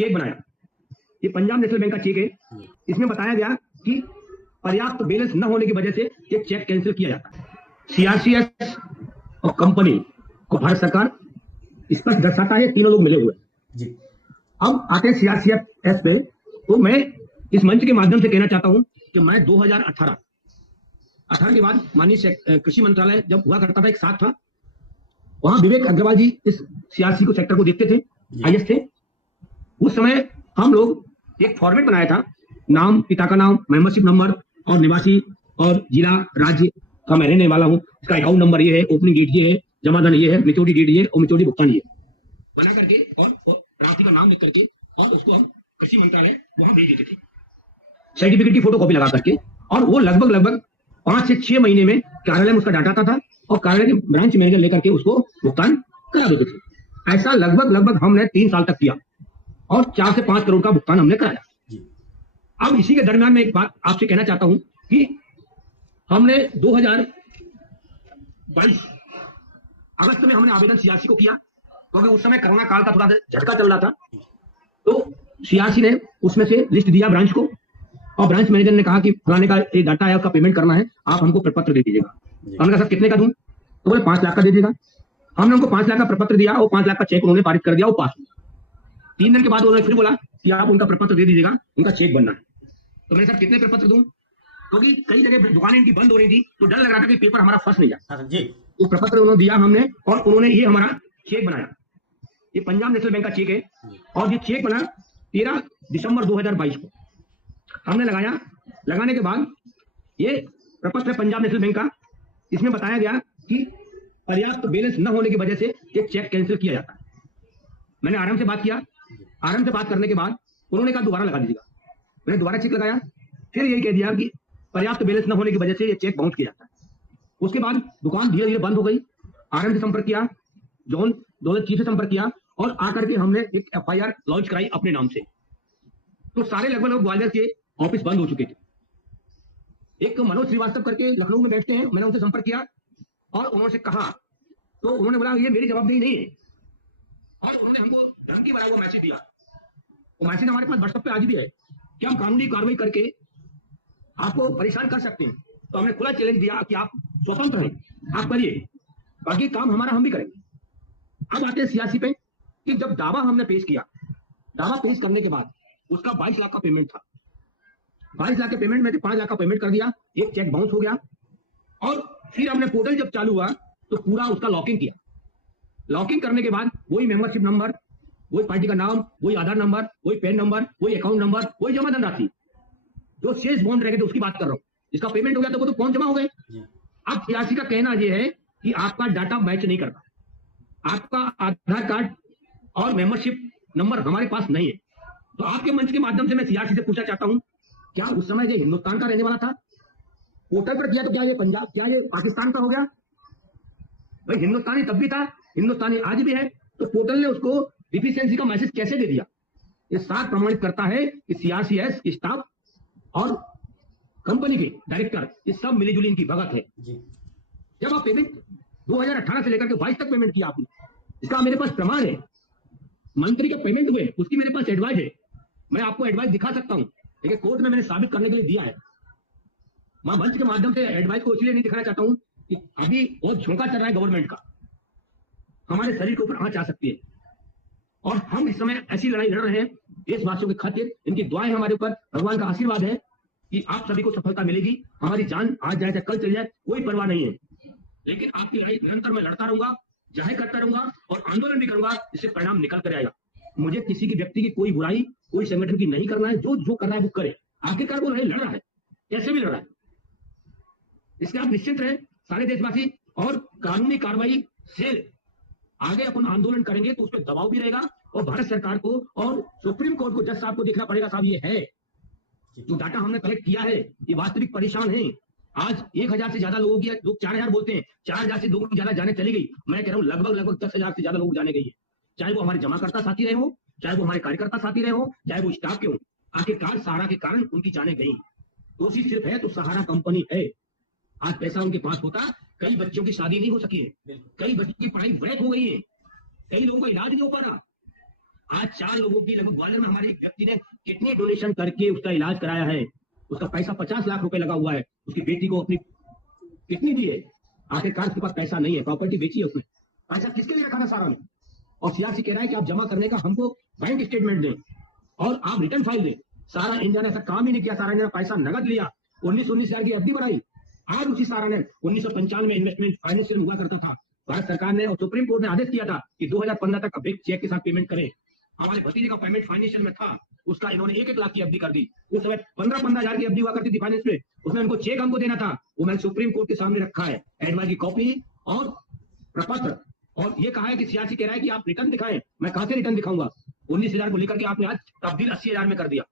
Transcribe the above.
Check बनाया, ये Punjab national bank का चेक है। इसमें बताया गया कि पर्याप्त बैलेंस न होने की वजह से ये चेक कैंसिल किया जाता है। सीआरसीएस और कंपनी को भारत सरकार स्पष्ट दर्शाता है, तीनों लोग मिले हुए जी। अब आते हैं सीआरसीएस पे, तो मैं इस मंच के माध्यम से कहना चाहता हूं कि मैं 2018 के बाद माननीय कृषि मंत्रालय जब हुआ करता था, एक साथ था, वहां विवेक अग्रवाल जी इस सीआरसी को सेक्टर को देखते थे, आईएएस थे। उस समय हम लोग एक फॉर्मेट बनाया था, नाम, पिता का नाम, मेंबरशिप नंबर और निवासी और जिला राज्य का मैं रहने वाला हूं, इसका अकाउंट नंबर ये है, ओपनिंग डेट ये है, जमा धन ये है, मेच्योरिटी डेट ये और मेच्योरिटी भुगतान ये बना करके और प्रार्थी का नाम लिख करके और उसको हम कृषि मंत्रालय वहां भेज देते थे, सर्टिफिकेट की फोटो कॉपी लगा करके। और वो लगभग 5 से 6 महीने में कार्यालय में उसका डाटा आता था और कार्यालय के ब्रांच मैनेजर लेकर के उसको भुगतान करा देते थे। ऐसा लगभग हमने 3 साल तक किया और 4 से 5 करोड़ का भुगतान हमने कराया। अब इसी के दरमियान में एक बात आपसे कहना चाहता हूं कि हमने 2022 अगस्त में हमने आवेदन सीआरसी को किया, क्योंकि उस समय कोरोना काल का थोड़ा झटका चल रहा था। तो सीआरसी ने उसमें से लिस्ट दिया ब्रांच को और ब्रांच मैनेजर ने कहा कि फलाने का एक डाटा है, आपका पेमेंट करना है, आप हमको प्रपत्र दे दीजिएगा। हमने कहा सर कितने का दूं? तो बोले 5 लाख का दे दीजिएगा। हमने उनको 5 लाख का प्रपत्र दिया और 5 लाख का चेक उन्होंने पारित कर दिया, वो पास हुआ। 3 दिन के बाद उन्होंने फिर बोला कि आप उनका प्रपत्र दे दीजिएगा, उनका चेक बनना है। तो मैंने सर कितने प्रपत्र दूं? क्योंकि कई जगह दुकानें इनकी बंद हो रही थी, तो डर लग रहा था कि पेपर हमारा फंस नहीं जाए जी। वो प्रपत्र उन्होंने दिया हमने, और उन्होंने ये हमारा चेक बनाया। ये पंजाब नेशनल बैंक का चेक है और ये चेक बना 13 दिसंबर 2022 को हमने लगाया। लगाने के बाद ये प्रपत्र है पंजाब नेशनल बैंक का, इसमें बताया गया कि पर्याप्त बैलेंस न होने की वजह से ये चेक कैंसिल किया जाता है। मैंने आराम से बात किया, आराम से बात करने के बाद उन्होंने कहा दोबारा लगा दीजिएगा। मैंने दोबारा चेक लगाया, फिर यही कह दिया कि पर्याप्त बैलेंस न होने की वजह से ये चेक बाउंस किया जाता है। उसके बाद दुकान धीरे धीरे बंद हो गई। आरएम से संपर्क किया, जोन दौलत चीफ से संपर्क किया और आकर के हमने एक एफआईआर लॉन्च कराई अपने नाम से। तो सारे लगभग ग्वालियर के ऑफिस बंद हो चुके थे। एक मनोज श्रीवास्तव करके लखनऊ में बैठते हैं, मैंने उनसे संपर्क किया और उन्होंने कहा, तो उन्होंने बोला ये मेरी जवाबदेही नहीं है, और उन्होंने हमको धमकी भरा हुआ मैसेज दिया। वो मैसेज हमारे पास व्हाट्सएप पे आज भी है कि हम कानूनी कार्रवाई करके आपको परेशान कर सकते हैं। तो हमने खुला चैलेंज दिया कि आप स्वतंत्र हैं, आप करिए, बाकी काम हमारा हम भी करेंगे। अब आते हैं सीआरसी पे कि जब दावा हमने पेश किया, दावा पेश करने के बाद उसका 22 लाख का पेमेंट था। 22 लाख के पेमेंट में से 5 लाख का पेमेंट कर दिया, एक चेक बाउंस हो गया। और फिर हमने पोर्टल जब चालू हुआ तो पूरा उसका लॉकिंग किया। लॉकिंग करने के बाद वही मेंबरशिप नंबर, वही पार्टी का नाम, वही आधार नंबर, वही पैन नंबर, वही अकाउंट नंबर, वही जमा धन राशि, जो शेष बॉन्ड रह गए थे उसकी बात कर रहा हूँ। इसका पेमेंट हो गया तो वो तो कौन जमा हो गए। अब सीआरसी का कहना यह है कि आपका डाटा मैच नहीं करता, आपका आधार कार्ड और मेंबरशिप नंबर हमारे पास नहीं है। तो आपके मंच के माध्यम से मैं सीआरसी से पूछना चाहता हूं, क्या उस समय ये हिंदुस्तान का रहने वाला था? पोर्टल पर किया तो क्या ये पंजाब, क्या ये पाकिस्तान का हो गया? भाई हिंदुस्तानी तब भी था, हिंदुस्तानी आज भी है, तो पोर्टल ने उसको डिफिशियंसी का मैसेज कैसे दे दिया? ये साफ प्रमाणित करता है कि सीआरसीएस स्टाफ और कंपनी के डायरेक्टर ये सब मिलीजुली इनकी भगत है। जब आप पेमेंट 2018 से लेकर के 22 तक पेमेंट किया आपने, इसका मेरे पास प्रमाण है। मंत्री के पेमेंट हुए उसकी मेरे पास एडवाइस है, मैं आपको एडवाइस दिखा सकता हूं, लेकिन कोर्ट में मैंने साबित करने के लिए दिया है। मैं मंच के माध्यम से एडवाइस को इसलिए नहीं दिखाना चाहता हूं कि अभी बहुत झोंका चल रहा है गवर्नमेंट का, हमारे शरीर के ऊपर आंच आ सकती है, और हम इस समय ऐसी लड़ाई लड़ रहे हैं देशवासियों के खातिर। इनकी दुआएं हमारे ऊपर, भगवान का आशीर्वाद है कि आप सभी को सफलता मिलेगी। हमारी जान आज जाए चाहे कल चल जाए कोई परवाह नहीं है, लेकिन आपकी लड़ाई निरंतर मैं लड़ता रहूंगा, जाहिर करता रहूंगा और आंदोलन भी करूंगा, इससे परिणाम निकल कर आएगा। मुझे किसी की व्यक्ति की कोई बुराई, कोई संगठन की नहीं करना है। जो कर रहा है वो करे, आखिरकार वो लड़ाई लड़ रहा है, कैसे भी लड़ रहा है, इससे आप निश्चित रहे सारे देशवासी। और कानूनी कार्रवाई से आगे अपन आंदोलन करेंगे तो उस पर दबाव भी रहेगा, और भारत सरकार को और सुप्रीम कोर्ट को, जज साहब को देखना पड़ेगा, साहब ये है जो डाटा हमने कलेक्ट किया है ये वास्तविक परेशान है। आज 1000 से ज्यादा लोगों की, लोग 4000 बोलते हैं, 4000 से लोगों की ज्यादा जाने चली गई। मैं कह रहा हूँ लगभग 10,000 से ज्यादा लोग जाने गई है, चाहे वो हमारे जमाकर्ता साथी रहे हो, चाहे वो हमारे कार्यकर्ता साथी रहे हो, चाहे वो स्टाफ के हो। आखिरकार सहारा के कारण उनकी जाने गई। दोषी सिर्फ है तो सहारा कंपनी है। आज पैसा उनके पास होता, कई बच्चों की शादी नहीं हो सकी है, कई बच्चों की पढ़ाई वैध हो गई है, कई लोगों का इलाज नहीं हो पा रहा। आज 4 लोगों की लगभग ग्वालियर में हमारे एक व्यक्ति ने किडनी डोनेशन करके उसका इलाज कराया है, उसका पैसा 50 लाख रुपए लगा हुआ है, उसकी बेटी को अपनी किडनी दी है, आखिरकार उसके पास पैसा नहीं है, प्रॉपर्टी बेची है उसने। पैसा किसके लिए रखा था सारा ने? और सीआरसी कह रहा है कि आप जमा करने का हमको बैंक स्टेटमेंट दें और आप रिटर्न फाइल दें। सारा इंडिया ने ऐसा काम ही नहीं किया, सारा इंडिया ने पैसा नगद लिया, 19 हजार की एफडी बनाई। आज उसी सारा ने 1995 में इन्वेस्टमेंट फाइनेंशियल हुआ करता था, भारत सरकार ने और सुप्रीम कोर्ट ने आदेश किया था कि 2015 तक अब चेक के साथ पेमेंट करें। हमारे भतीजे का पेमेंट फाइनेंशियल में था, उसका इन्होंने 1-1 लाख की एफडी कर दी। उस समय 15-15 हजार की एफडी हुआ करती थी फाइनेंस में, उसमें उनको चेक हमको देना था, वो मैंने सुप्रीम कोर्ट के सामने रखा है, एडवाइस की कॉपी और प्रपत्र। और ये कहा है कि सीआरसी कह रहा है कि आप रिटर्न दिखाएं। मैं कहां से रिटर्न दिखाऊंगा? 19 हजार को लेकर के आपने आज तब्दील 80 हजार में कर दिया।